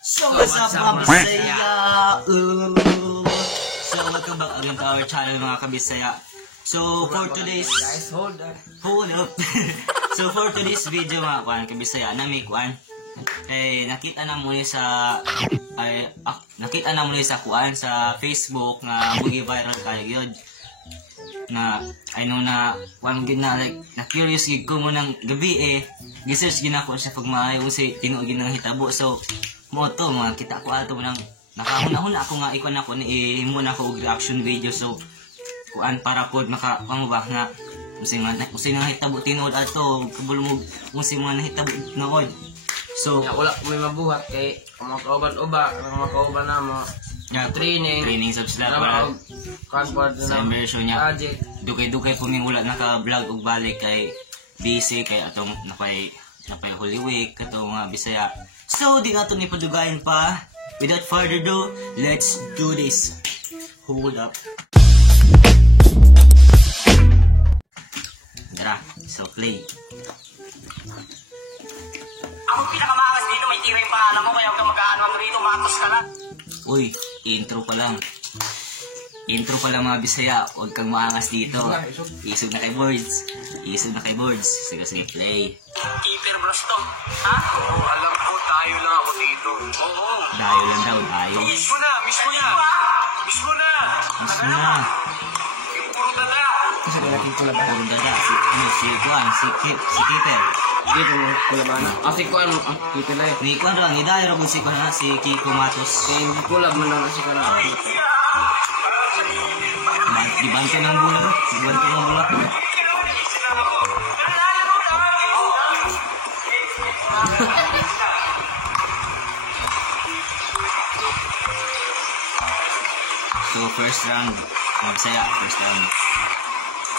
So what's up mga Bisaya? So welcome back again to our channel mga kabisaya. So for today's hold up. So for today's video mga kuan kabisaya na may kuan nakita na muli sa kuan sa Facebook nga magi-viral kayo gyud. Na I know na kuan gid na like na curious gid ko mo nang gabi gisearch gid ako sa pagmaayo si tinuod gid nang hitabo. So mo to mga kita ko ato nang nakahuna-huna ako nga ikuan ako ni imo na ko og reaction video. So kuan para pod maka pangubah nga usay nga hitabo tinuod ato kabulmog usay mga nahitabo nood. So wala ko may mabuhat kay mga kauban na mo training subscribe para kanpad sa na immersion niya. project Dugay-dugay po may wala naka-vlog og balik kay busy kay atong napay Holy Week katong mga Bisaya. So di nato ni padugayan pa. Without further ado, let's do this. Hold up. Tara, so play. Ako pinakamakas dito, may tira yung paalam mo, kaya huwag kang mag-aano rito, matos ka na. Uy, intro pa lang. Intro pa lang mga Bisaya, huwag kang maangas dito. Isog na kay boards. Sige, play. Keeper Brasto, ha? Oo, alam ko tayo lang ako dito. Oo. Dayo lang daw, dayo. Mismo na. Mismo na. Puro na na. Kasi nalapin ko laban. Puro na. Si Keeper. Dito mo kulaban. Si Kuan, dito na Ni Kuan ron, ni Dayo ron si Kuan na, si Kiko Matos. Hindi kulab mo na si Kuan. Diban ka ng bulak. So first round, Bisaya, first round.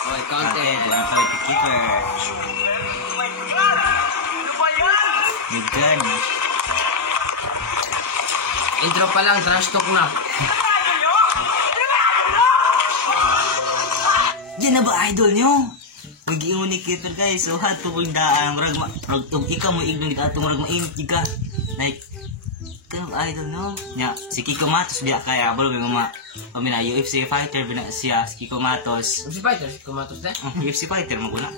Okay, counted. 1 point Keeper. Good God. Intro pa lang, trash talk na. Yan na ba idol nyo? Mag-iungi ni Keeper guys. So hat to kung daan. Marag ikaw mo ignon ka itong marag mainit ka. Like, kanong idol no? Nya, si Kiko Matos biya kaya. Balo may mga pamina UFC fighter bina siya. Si Kiko Matos. Si fighter, si Kumatos na. UFC fighter mo kuna.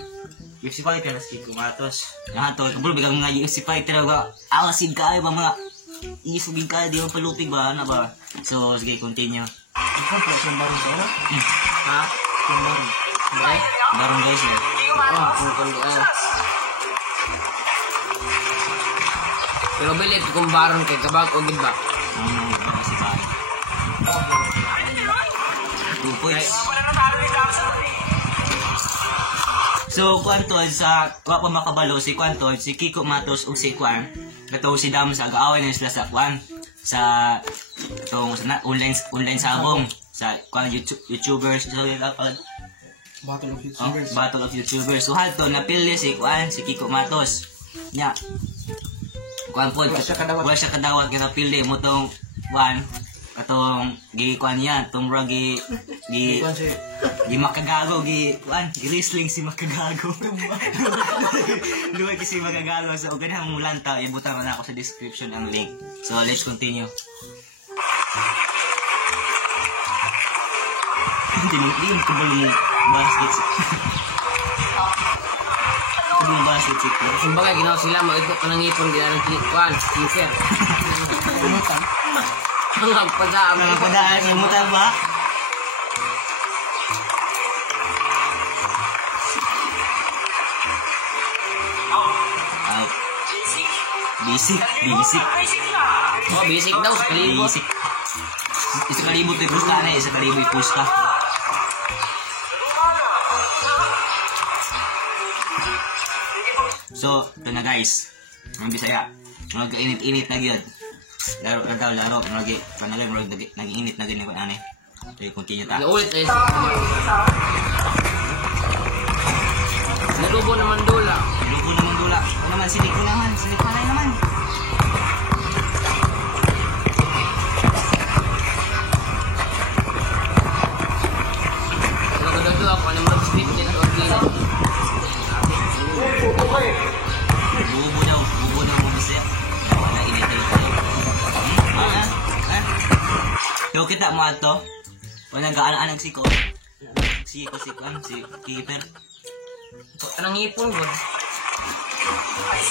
UFC fighter na si Kiko Matos. Yan to. Balo bigang mga UFC fighter ba? Awasin kayo ba mga isugin kayo. Di mo palupig ba? Ano ba? So, sige, continue. Ikaw pa, siyang barong sa ano? Ha? Siyang barong. Okay? Barong guys. Pero bilit kung baron kay kabag o gid ba? Kasi ba? 2 points. So, Kwanton sa wa pa makabalo si Kwanton, si Kiko Matos ug si Kwan. Kato si Dam sa gaaway na sila sa Kwan sa itong online sabong sa Kwan YouTubers so dapat Battle of YouTubers. So halto napili si Kwan, si Kiko Matos. Nya. Kwan po, wala siya kadawat kita pili mo tong Kwan atong gi Kwan yan, tong ragi gi makagago gi Kwan, i-wrestling si makagago. Luwag si makagago. So ganang mulanta ibutan na ako sa description ang link. So let's continue. Hindi ko ba mo baskets. Kung baskets ito. Kumbaga ginawa sila mag-ito ka ng ipon gila ng Kuan, Keeper. Mga padaan yung muta ba? Basic. Oh, basic daw sa kalibot. Basic. Isa kalibot yung pusta na isa kalibot yung pusta. So, ito na guys. Ang Bisaya. Mag-init-init na gyud. Laro. Nag-init na ganyan ko na. Okay, continue ta. Ulit eh. Nalubo naman dula. Ano naman, silik panay naman. Nagdado ako, ano mag-speed din ako kila. Bubo daw mo Bisaya. Wala init na mo ato. Wala nag-aanan si ko. Si keeper. Anong ipon ko? Ayos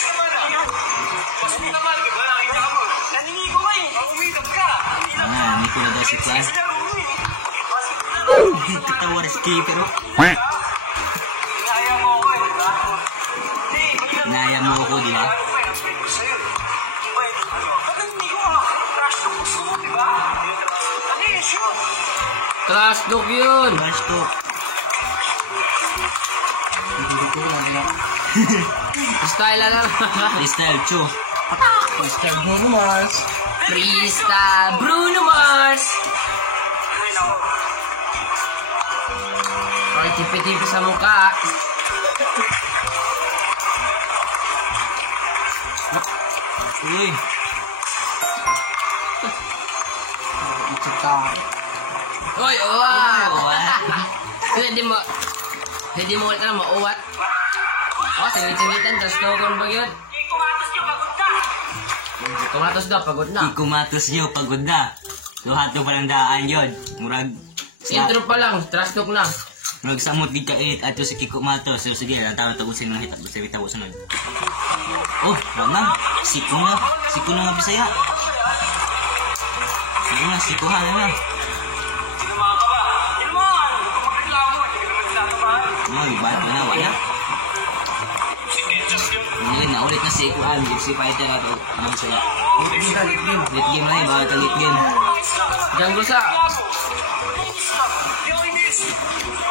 naman ah. Pasok naman, di ba? Nakita mo. Naninigo ka eh. Umidog ka. Hindi ko na daw si Kwan. Katawa na si keeper. Kaya mo ako eh. Naya mo ako, di ba? Trash talk yun! Trash talk. Style lang. Freestyle, Cho. Freestyle Bruno Mars. Freestyle Bruno Mars. Ay, tipi-tipi sa mukha. Uy. Oy, uwat! Hindi mo ka na mauwat. Singit-singitan, tas tukon ba yun? Kumatos daw, pagod na. Ikumatos nyo, pagod na. Luhat to palang daan yun. Murag... Intro pa lang, trash talk na. Murag samot gid ka it ato si Kikumatos. So sige, lang tawag tagusin ng hitap. Basta bitaw sunod. Oh, wag na. Siko na nga Bisaya. Sige na, sikuhan na. Ibat na, wala. Ngayon, naulit na si Ikuan. Si Fighter na ito. Bisaya. Lit game na bawat ang lit game. Diyan gusa.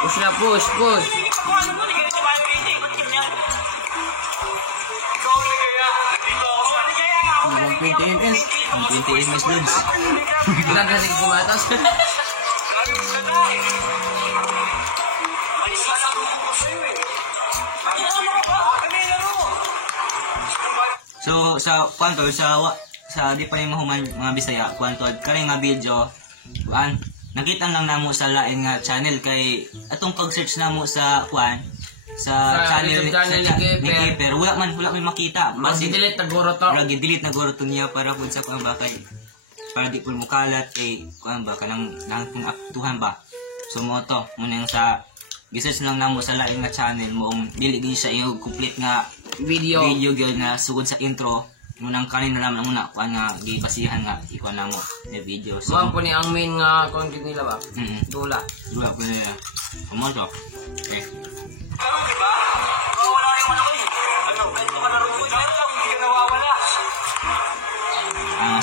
Push na, push. Ang 20 MS Lods. Ilan kasi kumatas. So sa kwanto sa di pa rin mahuman mga Bisaya kwanto kare nga video nakita lang namo sa lain nga channel kay atong pag-search namo sa sa channel ni Keeper wala man makita Mag-delete na guro to. delete na guro to niya para pud sa kuan ba kay para di pud mukalat kay kuan ba kanang nang aptuhan ba so mo to muna sa gisearch lang namo sa lain nga channel moong dili din siya yung complete nga video gyud na sugod sa intro munang kanin na lang muna kuan nga gibasihan nga ikuan namo na video so mo po ni ang main nga content nila ba dula ko na mo to okay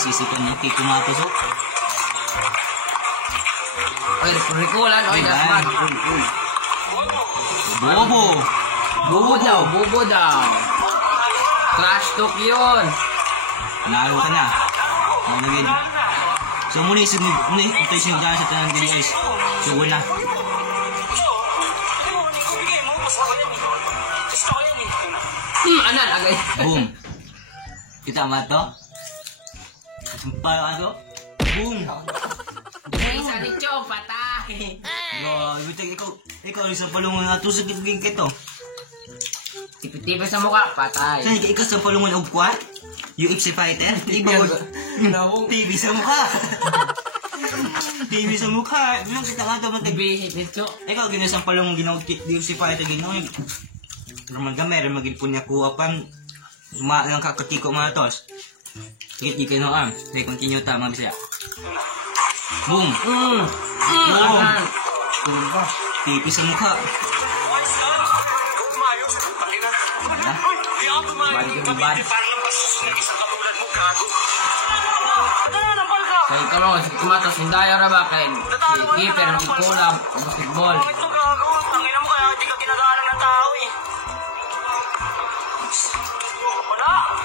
sisikan yung Kikumatos so oy rekulan oy dasman Bobo daw. Trash talk yun. Panalo ka na. Mamagin. So muna ito yung dyan sa tanang guys. So wala. Anan, agay. Boom. Kita mo ito? Paano ano? Boom. Isa ni Cho, patay. Ikaw sa palungan na ito sa gitging kito. Tipi-tipi sa mukha, patay. Saan ikaw sa palungan of what? UFC fighter? Iba TV sa mukha. TV sa mukha. Bilang kita nga ito matag... Cho. Ikaw ginasang palungan ginawagkit UFC fighter ginoy. Ramagame, ramagin po niya kuwapan. Lang kakatiko mga tos. Higit di kayo noam. Say continue ta mga Bisaya. Boom! Boom! TV sa mukha. Balik yung bad. So ikaw mo, si Kumatos, hindaya ra ba kay si Keeper, ang collab, o basketball. Ito gago. Tangina mo kaya di ka kinagalan ng tao eh.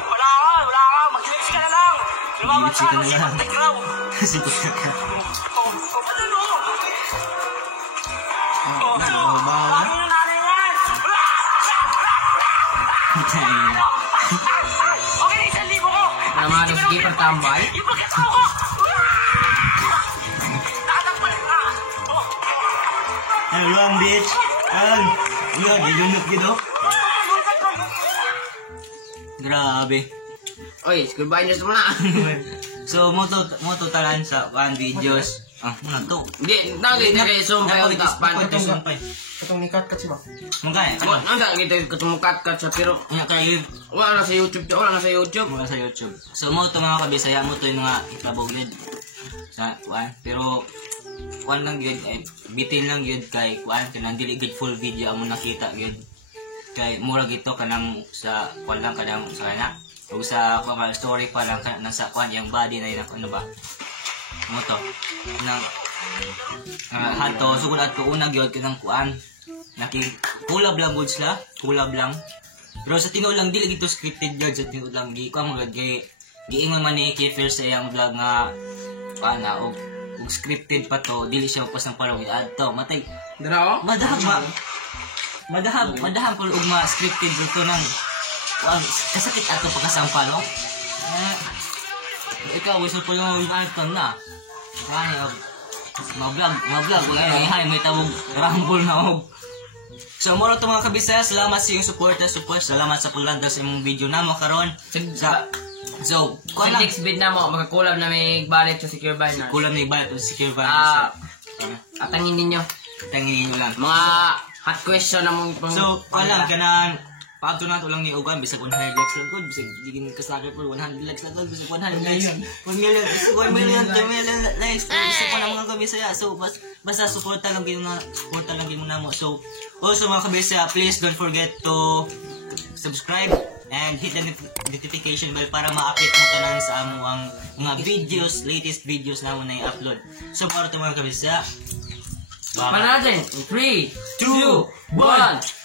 Wala ka. Mag-flex ka na lang. Lumawan sa ako si Pagtekraw. Si Pagtekraw. Ano yung nanay yan? Okay, 1,000 ko. Naman si Keeper tambay. Yung pagkatawa ko. Tatakpan ka. Ano lang, bitch? Yun, ilunod gito. Grabe. Oy, school binders mo na. So So mo to talan sa one videos. Muna to. Di dali na kay sumpay ang tispan. Katong ni cut siya ba? Mungkay. Ang dali kita katumukat sa pero Nya kay wala na sa YouTube, wala na sa YouTube. mula sa YouTube. So mo to mga kabisaya mo to yung mga itlabog yun sa kuan. Pero kuan lang yun kay bitin lang yun kay kuan kanang dili gid full video amo nakita yun. Kay mura gito kanang sa kuan lang kanang sa kana. Ug sa kuan story pa lang kanang sa kuan yung body na yun ano ba. Mo to nang hato sugod ato unang gyud kanang kuan. Kulab lang gud sila, kulab lang. Pero sa tinuod lang dili gito scripted gyud sa tinuod lang di ko mga giingon man ni Kiefer sa iyang vlog nga ana og scripted pa to dili siya pas ng parang adto matay Dara madahag ko og ma scripted dito nang kasakit ato pagkasampa no ikaw wiso po yung adto na gani og ma-vlog ay may tawag rumble na og so moro to mga kabisaya salamat sa iyong support salamat sa paglanda sa imong video namo karon sa so Kung next bid na mo, magkakulab na may balit sa Secure Binance. kulang na iba to secure balance Atangin ninyo. tangin nyo lang Mga hot question na mong pang... so alam kanan pato na to lang ni ugan bisag 100 likes lang good bisag digin ka sa akin for 100 likes lang good bisag 100 likes 1 million bisag 1 million 2 million likes bisag ko na mga kabisaya so basta suporta lang gyud mo namo so also mga kabisaya please don't forget to subscribe and hit the notification bell para ma-update mo tanan sa amuang mga videos, latest videos na mo na i-upload. So para to mga kabisaya. Manajin! 3, 2, 1!